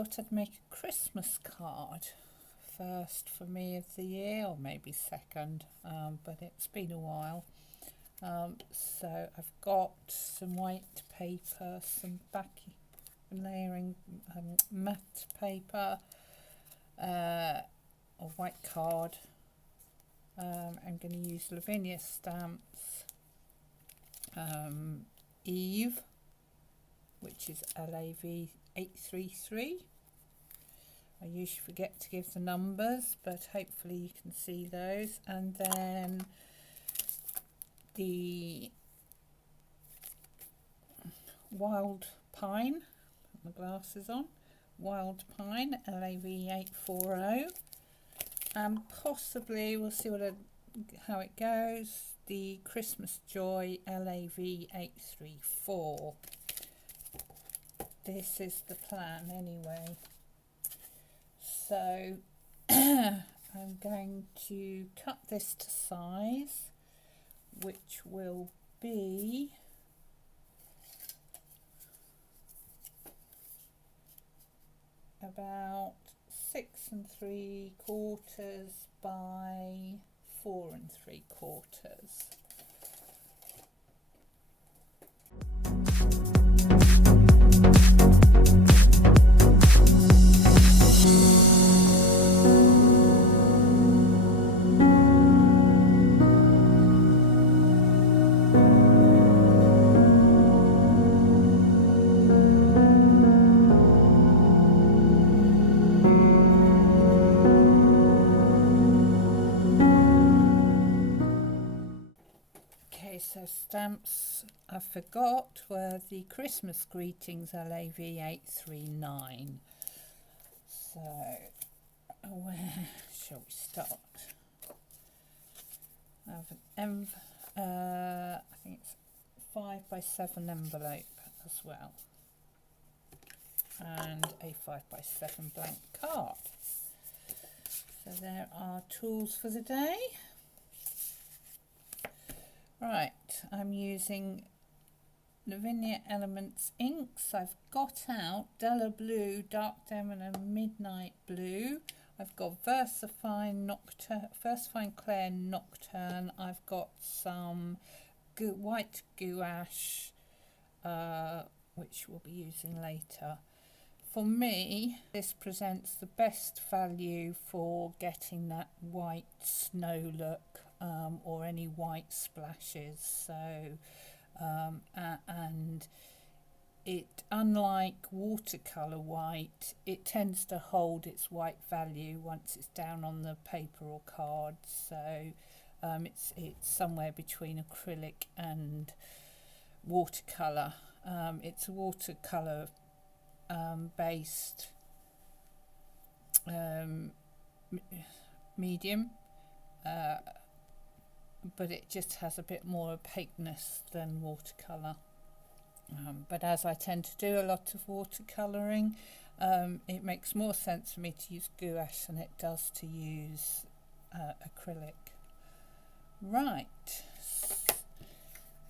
thought I'd make a Christmas card. First for me of the year, or maybe second, but it's been a while. So I've got some white paper, some backing layering matte paper, a white card. I'm going to use Lavinia Stamps Eve, which is LAV833. I usually forget to give the numbers, but hopefully you can see those. And then the wild pine, put my glasses on, wild pine LAV840, and possibly we'll see how it goes, the Christmas Joy LAV834. This is the plan anyway. So I'm going to cut this to size, which will be about 6 3/4 by 4 3/4. So stamps I forgot were the Christmas Greetings LAV839. So where shall we start? I have an I think it's 5 by 7 envelope as well, and a 5 by 7 blank card. So there are tools for the day. Right, I'm using Lavinia Elements inks. I've got out Della Blue, Dark Demon and Midnight Blue. I've got Versafine Clair Nocturne. I've got some white gouache, which we'll be using later. For me, this presents the best value for getting that white snow look, or any white splashes. So and it, unlike watercolor white, it tends to hold its white value once it's down on the paper or card. So it's somewhere between acrylic and watercolor. It's a watercolor based medium, but it just has a bit more opaqueness than watercolour. But as I tend to do a lot of watercolouring, it makes more sense for me to use gouache than it does to use acrylic. Right,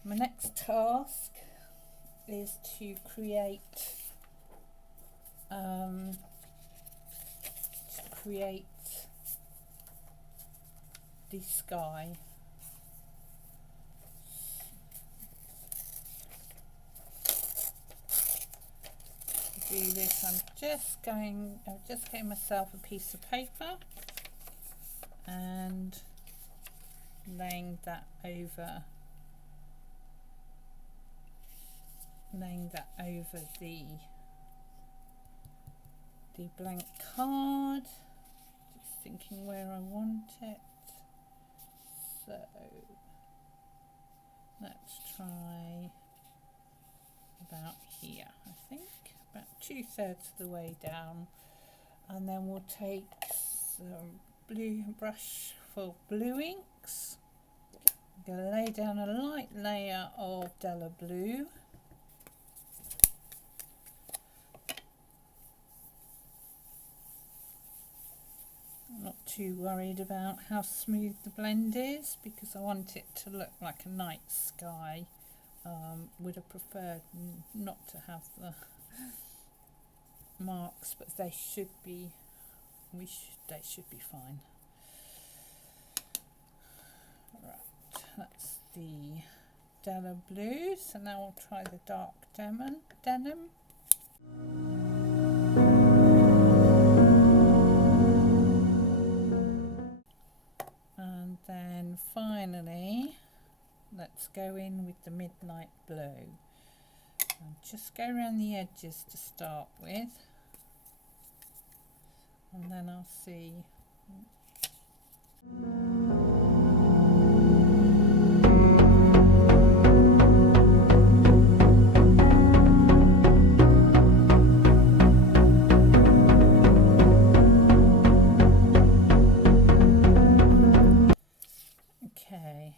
my next task is to create the sky. To do this, I'm just getting myself a piece of paper and laying that over the blank card. Just thinking where I want it. So let's try about here, I think, about 2/3 of the way down, and then we'll take some blue brush for blue inks. I'm going to lay down a light layer of Della Blue. I'm not too worried about how smooth the blend is because I want it to look like a night sky. Would have preferred not to have marks, but they should be they should be fine. Right, that's the Della blue, so now we'll try the dark denim. And then finally let's go in with the midnight blue. I'll just go around the edges to start with, and then I'll see. Okay,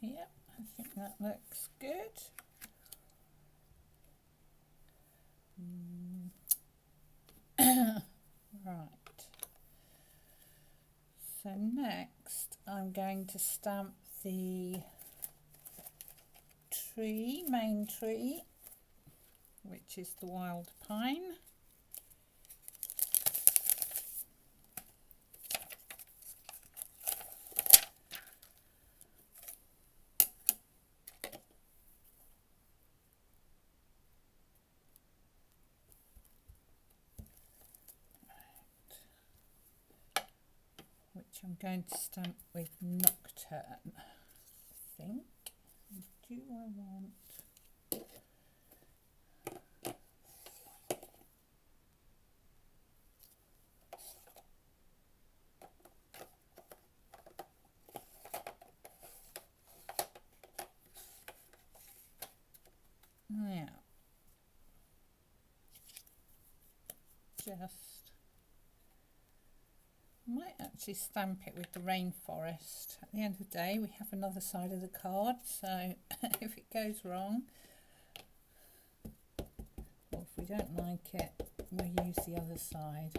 yep, I think that looks good. Right, so next I'm going to stamp the tree, main tree, which is the wild pine. Which I'm going to stamp with Nocturne, I think. Do I want... Yeah. Just... might actually stamp it with the rainforest. At the end of the day, we have another side of the card, so if it goes wrong, or if we don't like it, we'll use the other side.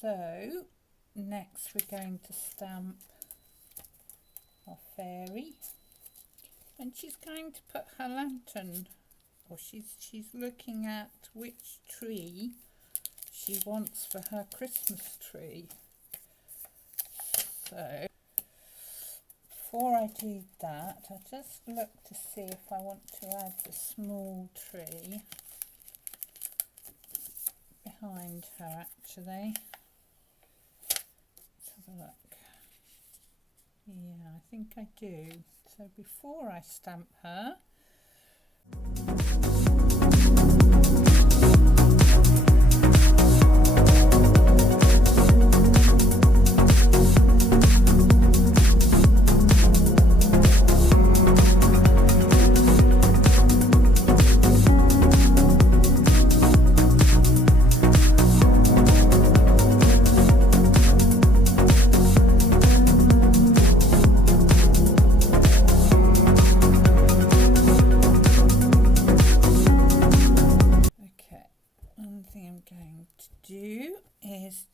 So next we're going to stamp our fairy, and she's going to put her lantern, or she's looking at which tree she wants for her Christmas tree. So before I do that, I just look to see if I want to add the small tree behind her actually. Look, yeah, I think I do. So before I stamp her,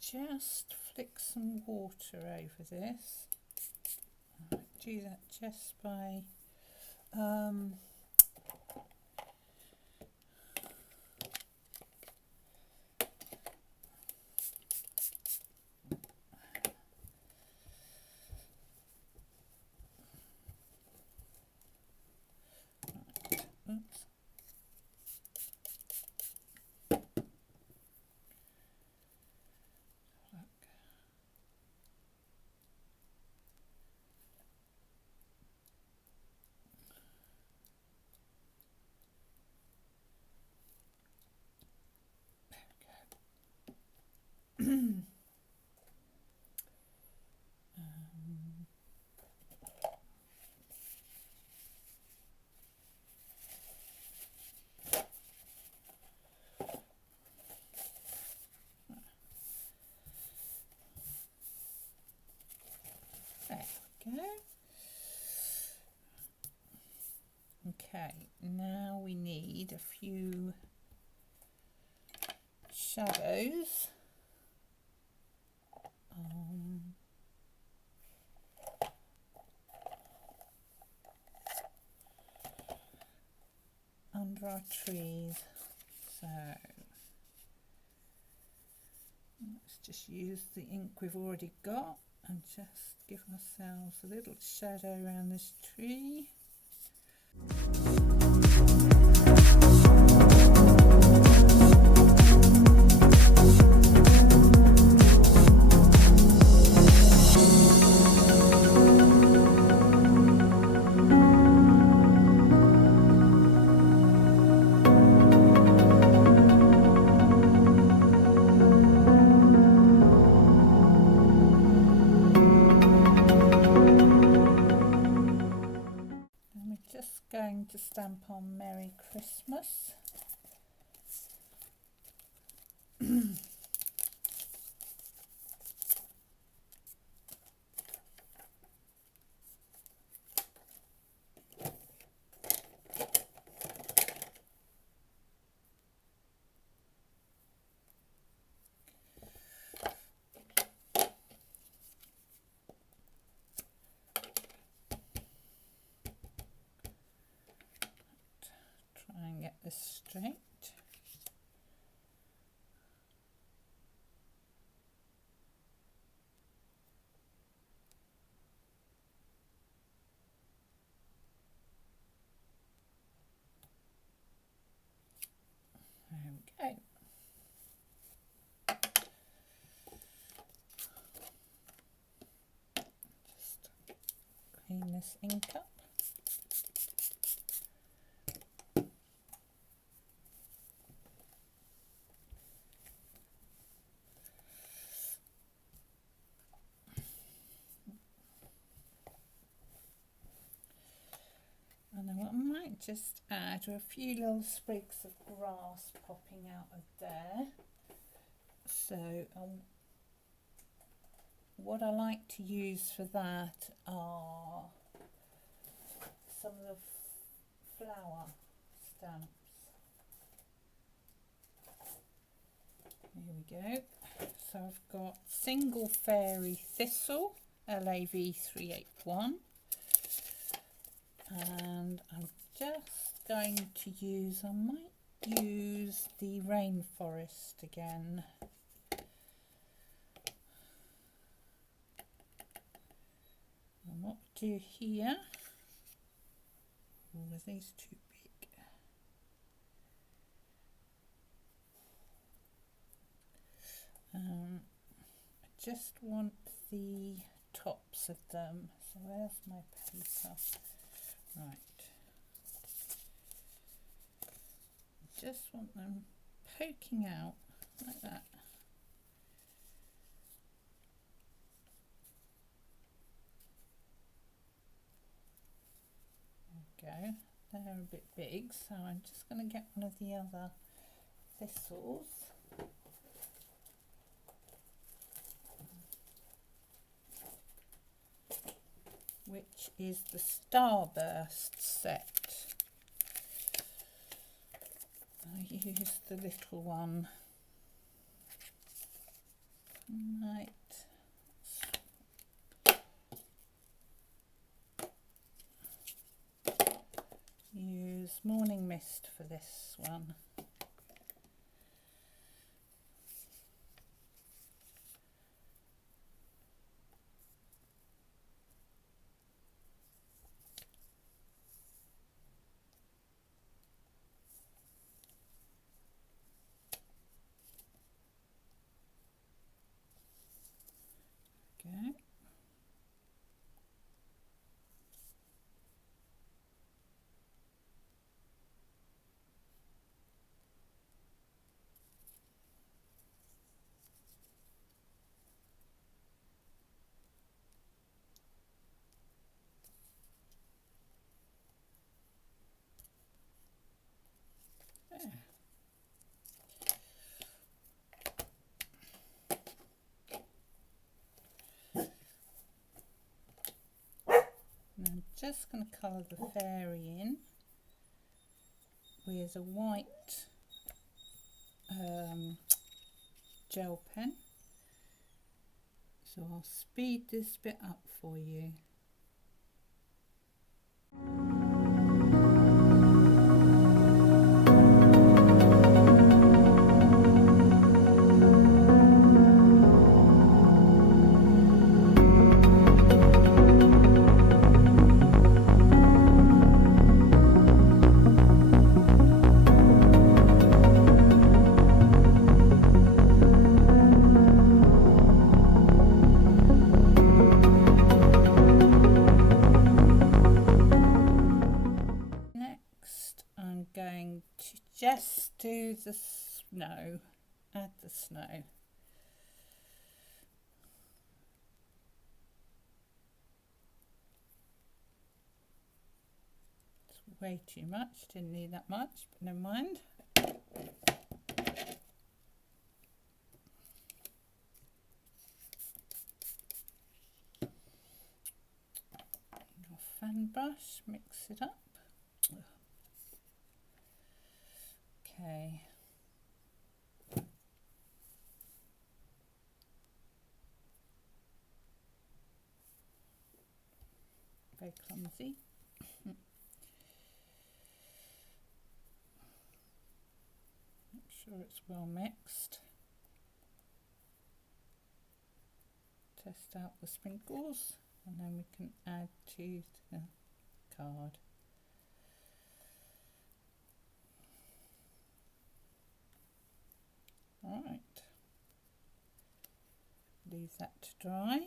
just flick some water over this. I do that just by oops. Okay, now we need a few shadows. Under our trees. So let's just use the ink we've already got and just give ourselves a little shadow around this tree. Going to stamp on Merry Christmas. Try and get this straight. There we go. Just clean this ink up. And then what I might just add are a few little sprigs of grass popping out of there. So what I like to use for that are some of the flower stamps. Here we go. So I've got Single Fairy Thistle, LAV381. And I'm just going to use, I might use the Rainforest again. And what we do here, oh, are these too big? I just want the tops of them. So where's my paper? Right. Just want them poking out like that. There we go. They're a bit big, so I'm just going to get one of the other thistles. Which is the Starburst set. I use the little one. Might use Morning Mist for this one. Okay. There. And I'm just going to colour the fairy in. is a white gel pen, so I'll speed this bit up for you. Going to just do the snow, add the snow. It's way too much, didn't need that much, but never mind. Your fan brush, mix it up. Okay. Very clumsy. Make sure it's well mixed. Test out the sprinkles and then we can add to the card. Right, leave that to dry.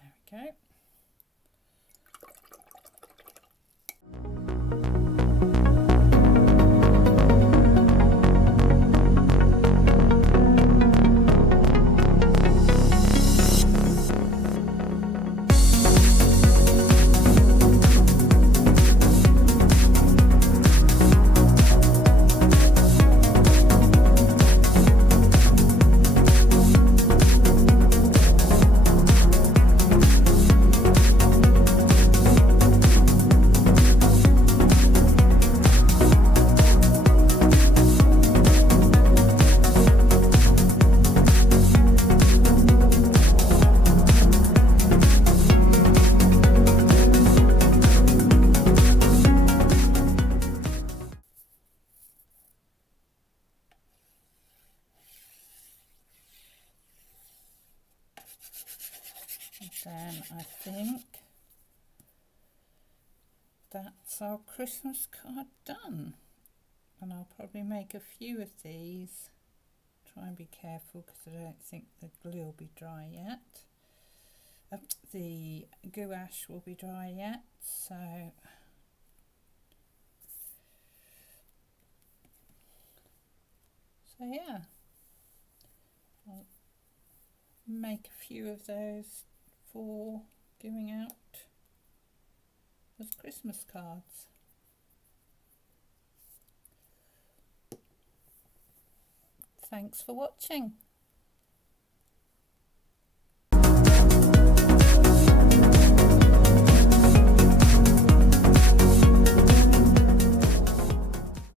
There we go. Then I think that's our Christmas card done, and I'll probably make a few of these. Try and be careful because I don't think the glue will be dry yet. The gouache will be dry yet, so yeah, I'll make a few of those for giving out as Christmas cards. Thanks for watching.